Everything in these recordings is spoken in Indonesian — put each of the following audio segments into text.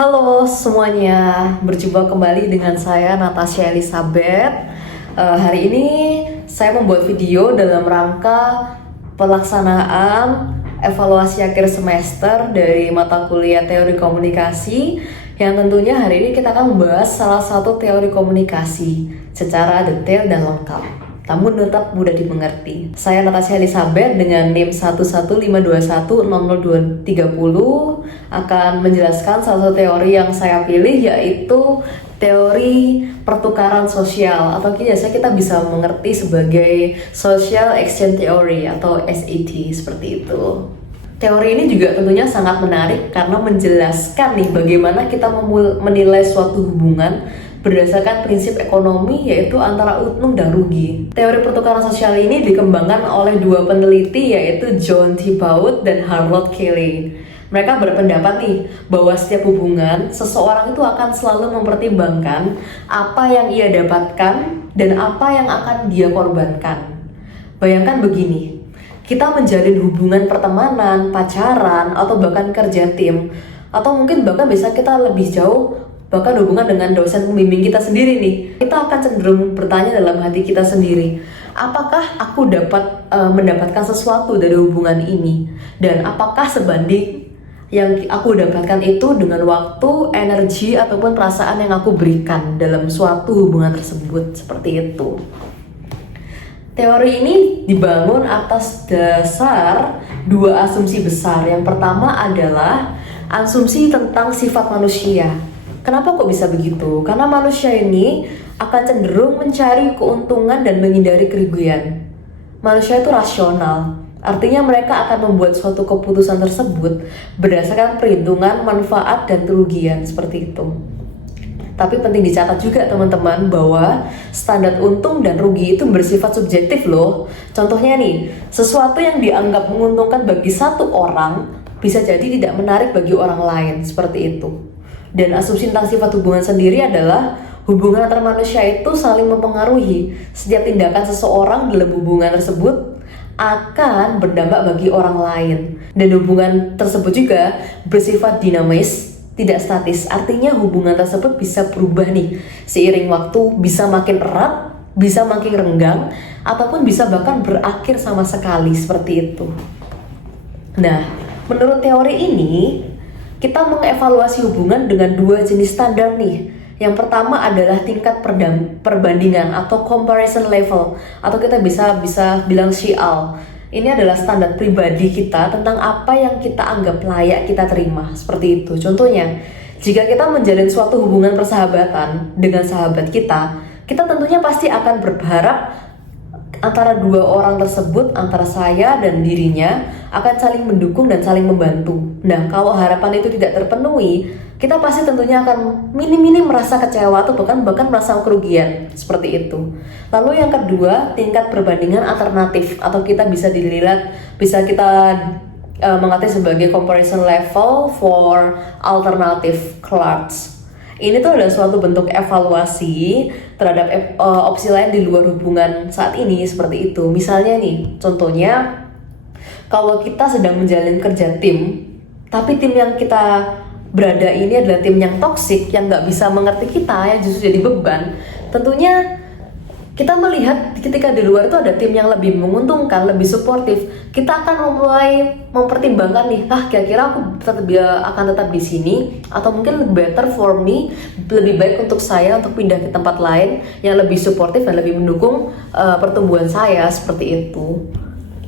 Halo semuanya, berjumpa kembali dengan saya Natasha Elizabeth. Hari ini saya membuat video dalam rangka pelaksanaan evaluasi akhir semester dari mata kuliah teori komunikasi, yang tentunya hari ini kita akan membahas salah satu teori komunikasi secara detail dan lengkap, namun tetap mudah dimengerti. Saya Natasha Elizabeth dengan NIM 11521002030 akan menjelaskan salah satu teori yang saya pilih, yaitu teori pertukaran sosial atau biasa kita bisa mengerti sebagai Social Exchange Theory atau SET seperti itu. Teori ini juga tentunya sangat menarik karena menjelaskan nih bagaimana kita menilai suatu hubungan berdasarkan prinsip ekonomi, yaitu antara untung dan rugi. Teori pertukaran sosial ini dikembangkan oleh dua peneliti, yaitu John T. Bout dan Harold Cayley. Mereka berpendapat nih bahwa setiap hubungan seseorang itu akan selalu mempertimbangkan apa yang ia dapatkan dan apa yang akan dia korbankan. Bayangkan begini, kita menjalin hubungan pertemanan, pacaran, atau bahkan kerja tim, atau mungkin bahkan bisa kita lebih jauh, bahkan hubungan dengan dosen pembimbing kita sendiri nih. Kita akan cenderung bertanya dalam hati kita sendiri, apakah aku dapat mendapatkan sesuatu dari hubungan ini? Dan apakah sebanding yang aku dapatkan itu dengan waktu, energi, ataupun perasaan yang aku berikan dalam suatu hubungan tersebut? Seperti itu. Teori ini dibangun atas dasar dua asumsi besar. Yang pertama adalah asumsi tentang sifat manusia. Kenapa kok bisa begitu? Karena manusia ini akan cenderung mencari keuntungan dan menghindari kerugian. Manusia itu rasional, artinya mereka akan membuat suatu keputusan tersebut berdasarkan perhitungan manfaat dan kerugian, seperti itu. Tapi penting dicatat juga teman-teman bahwa standar untung dan rugi itu bersifat subjektif loh. Contohnya nih, sesuatu yang dianggap menguntungkan bagi satu orang bisa jadi tidak menarik bagi orang lain, seperti itu. Dan asumsi tentang sifat hubungan sendiri adalah hubungan antar manusia itu saling mempengaruhi. Setiap tindakan seseorang dalam hubungan tersebut akan berdampak bagi orang lain. Dan hubungan tersebut juga bersifat dinamis, tidak statis. Artinya hubungan tersebut bisa berubah nih seiring waktu, bisa makin erat, bisa makin renggang, ataupun bisa bahkan berakhir sama sekali, seperti itu. Nah, menurut teori ini kita mengevaluasi hubungan dengan dua jenis standar nih. Yang pertama adalah tingkat perbandingan atau comparison level, atau kita bisa bilang CL. Ini adalah standar pribadi kita tentang apa yang kita anggap layak kita terima, seperti itu. Contohnya, jika kita menjalin suatu hubungan persahabatan dengan sahabat kita tentunya pasti akan berharap antara dua orang tersebut, antara saya dan dirinya, akan saling mendukung dan saling membantu. Nah, kalau harapan itu tidak terpenuhi, kita pasti tentunya akan minim-minim merasa kecewa atau bahkan merasa kerugian, seperti itu. Lalu yang kedua, tingkat perbandingan alternatif, atau kita bisa mengerti sebagai comparison level for alternative cards. Ini tuh adalah suatu bentuk evaluasi terhadap opsi lain di luar hubungan saat ini, seperti itu. Misalnya nih, contohnya kalau kita sedang menjalin kerja tim, tapi tim yang kita berada ini adalah tim yang toksik, yang nggak bisa mengerti kita, yang justru jadi beban. Tentunya kita melihat ketika di luar itu ada tim yang lebih menguntungkan, lebih suportif, kita akan mulai mempertimbangkan nih, kira-kira aku akan tetap di sini, atau mungkin better for me, lebih baik untuk saya untuk pindah ke tempat lain yang lebih suportif dan lebih mendukung pertumbuhan saya, seperti itu.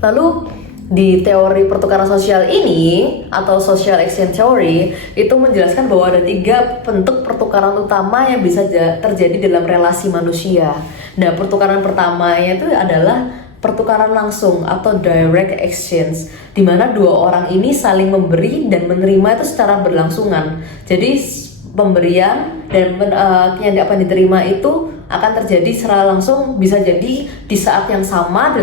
Lalu di teori pertukaran sosial ini atau social exchange theory itu menjelaskan bahwa ada 3 bentuk pertukaran utama yang bisa terjadi dalam relasi manusia. Nah, pertukaran pertamanya itu adalah pertukaran langsung atau direct exchange, di mana dua orang ini saling memberi dan menerima itu secara berlangsungan. Jadi pemberian dan yang dapat diterima itu akan terjadi secara langsung, bisa jadi di saat yang sama,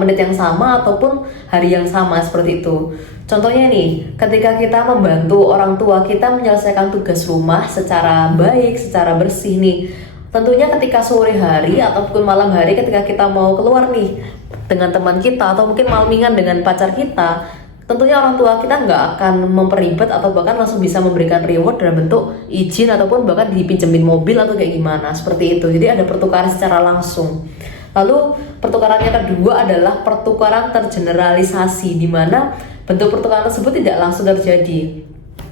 menit yang sama, ataupun hari yang sama, seperti itu. Contohnya nih, ketika kita membantu orang tua kita menyelesaikan tugas rumah secara baik, secara bersih nih, tentunya ketika sore hari ataupun malam hari ketika kita mau keluar nih dengan teman kita, atau mungkin malmingan dengan pacar kita, tentunya orang tua kita nggak akan memperibet atau bahkan langsung bisa memberikan reward dalam bentuk izin ataupun bahkan dipinjemin mobil atau kayak gimana, seperti itu. Jadi ada pertukaran secara langsung. Lalu pertukaran yang kedua adalah pertukaran tergeneralisasi, di mana bentuk pertukaran tersebut tidak langsung terjadi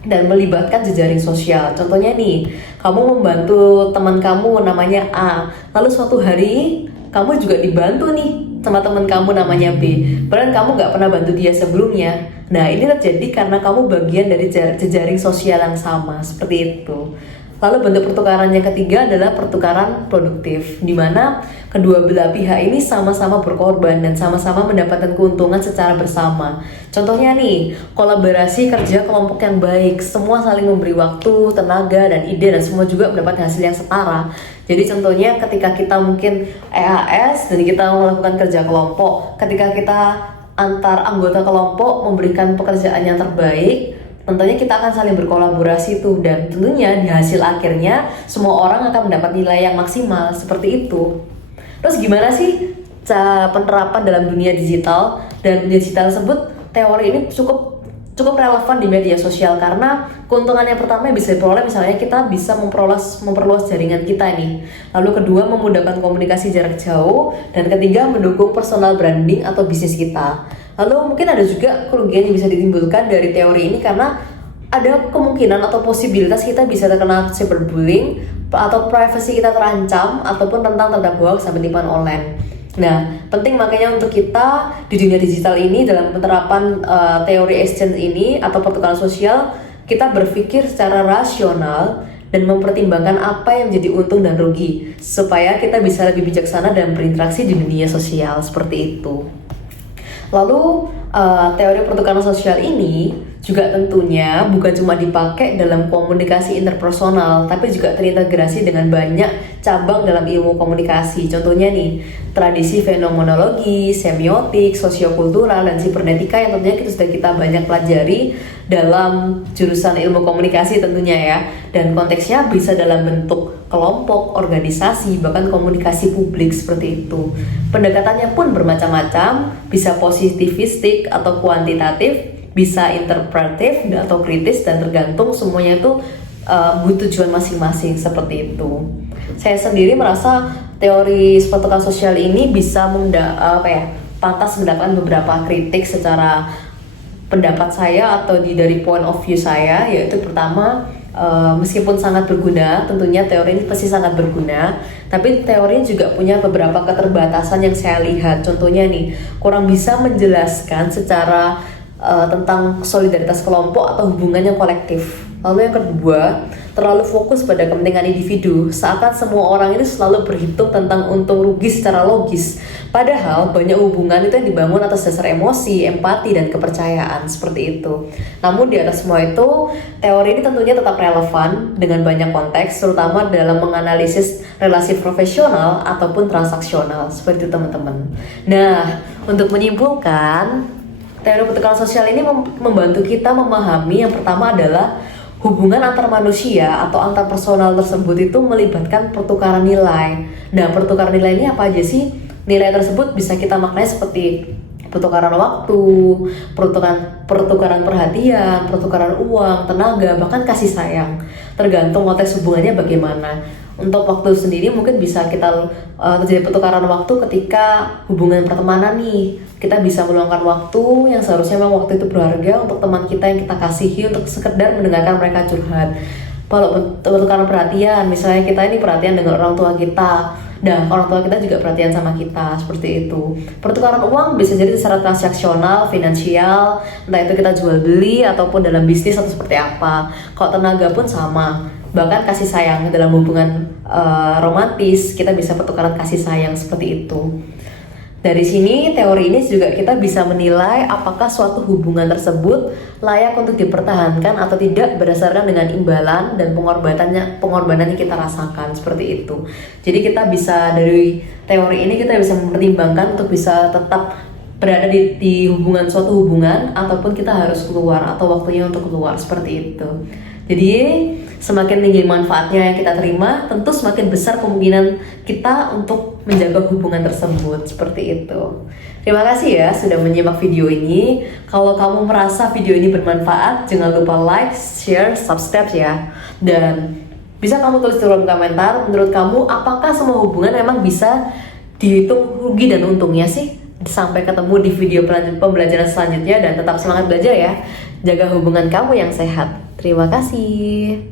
dan melibatkan jejaring sosial. Contohnya nih, kamu membantu teman kamu namanya A, lalu suatu hari kamu juga dibantu nih sama teman kamu namanya B, padahal kamu nggak pernah bantu dia sebelumnya. Nah, ini terjadi karena kamu bagian dari jejaring sosial yang sama, seperti itu. Lalu bentuk pertukaran yang ketiga adalah pertukaran produktif, di mana kedua belah pihak ini sama-sama berkorban dan sama-sama mendapatkan keuntungan secara bersama. Contohnya nih, kolaborasi kerja kelompok yang baik, semua saling memberi waktu, tenaga, dan ide, dan semua juga mendapat hasil yang setara. Jadi contohnya ketika kita mungkin EAS dan kita melakukan kerja kelompok, ketika kita antar anggota kelompok memberikan pekerjaan yang terbaik, tentunya kita akan saling berkolaborasi tuh, dan tentunya di hasil akhirnya semua orang akan mendapat nilai yang maksimal, seperti itu. Terus gimana sih penerapan dalam dunia digital? Dan dunia digital tersebut, teori ini cukup relevan di media sosial karena keuntungan yang pertama yang bisa diperoleh, misalnya kita bisa memperluas jaringan kita nih. Lalu kedua, memudahkan komunikasi jarak jauh, dan ketiga, mendukung personal branding atau bisnis kita. Lalu mungkin ada juga kerugian yang bisa ditimbulkan dari teori ini karena ada kemungkinan atau posibilitas kita bisa terkena cyberbullying atau privasi kita terancam ataupun tentang hoax dan penipuan online. Nah, penting makanya untuk kita di dunia digital ini dalam penerapan teori exchange ini atau pertukaran sosial, kita berpikir secara rasional dan mempertimbangkan apa yang menjadi untung dan rugi supaya kita bisa lebih bijaksana dan berinteraksi di dunia sosial, seperti itu. Lalu teori pertukaran sosial ini juga tentunya bukan cuma dipakai dalam komunikasi interpersonal, tapi juga terintegrasi dengan banyak cabang dalam ilmu komunikasi. Contohnya nih, tradisi fenomenologi, semiotik, sosiokultural, dan sibernetika yang tentunya sudah kita banyak pelajari dalam jurusan ilmu komunikasi tentunya ya. Dan konteksnya bisa dalam bentuk kelompok, organisasi, bahkan komunikasi publik, seperti itu. Pendekatannya pun bermacam-macam, bisa positivistik atau kuantitatif, bisa interpretif atau kritis, dan tergantung semuanya itu butuh tujuan masing-masing, seperti itu. Saya sendiri merasa teori pertukaran sosial ini bisa pantas mendapatkan beberapa kritik secara pendapat saya atau dari point of view saya, yaitu pertama, meskipun sangat berguna, tentunya teori ini pasti sangat berguna, tapi teori juga punya beberapa keterbatasan yang saya lihat. Contohnya nih, kurang bisa menjelaskan secara tentang solidaritas kelompok atau hubungannya kolektif. Lalu yang kedua, terlalu fokus pada kepentingan individu, seakan semua orang ini selalu berhitung tentang untung rugi secara logis. Padahal banyak hubungan itu yang dibangun atas dasar emosi, empati, dan kepercayaan, seperti itu. Namun di atas semua itu, teori ini tentunya tetap relevan dengan banyak konteks, terutama dalam menganalisis relasi profesional ataupun transaksional, seperti itu teman-teman. Nah, untuk menyimpulkan, teori pertukaran sosial ini membantu kita memahami yang pertama adalah hubungan antar manusia atau antar personal tersebut itu melibatkan pertukaran nilai. Nah, pertukaran nilai ini apa aja sih? Nilai tersebut bisa kita maknai seperti pertukaran waktu, pertukaran perhatian, pertukaran uang, tenaga, bahkan kasih sayang. Tergantung konteks hubungannya bagaimana. Untuk waktu sendiri mungkin bisa kita terjadi pertukaran waktu ketika hubungan pertemanan nih. Kita bisa meluangkan waktu yang seharusnya memang waktu itu berharga untuk teman kita yang kita kasihi untuk sekedar mendengarkan mereka curhat. Kalau pertukaran perhatian, misalnya kita ini perhatian dengan orang tua kita, dan orang tua kita juga perhatian sama kita, seperti itu. Pertukaran uang bisa jadi secara transaksional, finansial, entah itu kita jual beli ataupun dalam bisnis atau seperti apa. Kalau tenaga pun sama. Bahkan kasih sayang dalam hubungan romantis, kita bisa pertukaran kasih sayang, seperti itu. Dari sini, teori ini juga kita bisa menilai apakah suatu hubungan tersebut layak untuk dipertahankan atau tidak berdasarkan dengan imbalan dan pengorbanan yang kita rasakan, seperti itu. Jadi kita bisa dari teori ini kita bisa mempertimbangkan untuk bisa tetap berada di hubungan suatu hubungan ataupun kita harus keluar atau waktunya untuk keluar, seperti itu. Jadi semakin tinggi manfaatnya yang kita terima, tentu semakin besar kemungkinan kita untuk menjaga hubungan tersebut, seperti itu. Oke Terima kasih ya sudah menyimak video ini. Kalau kamu merasa video ini bermanfaat, jangan lupa like, share, subscribe ya. Dan bisa kamu tulis di kolom komentar, menurut kamu apakah semua hubungan memang bisa dihitung rugi dan untungnya sih? Sampai ketemu di video pembelajaran selanjutnya dan tetap semangat belajar ya. Jaga hubungan kamu yang sehat. Terima kasih.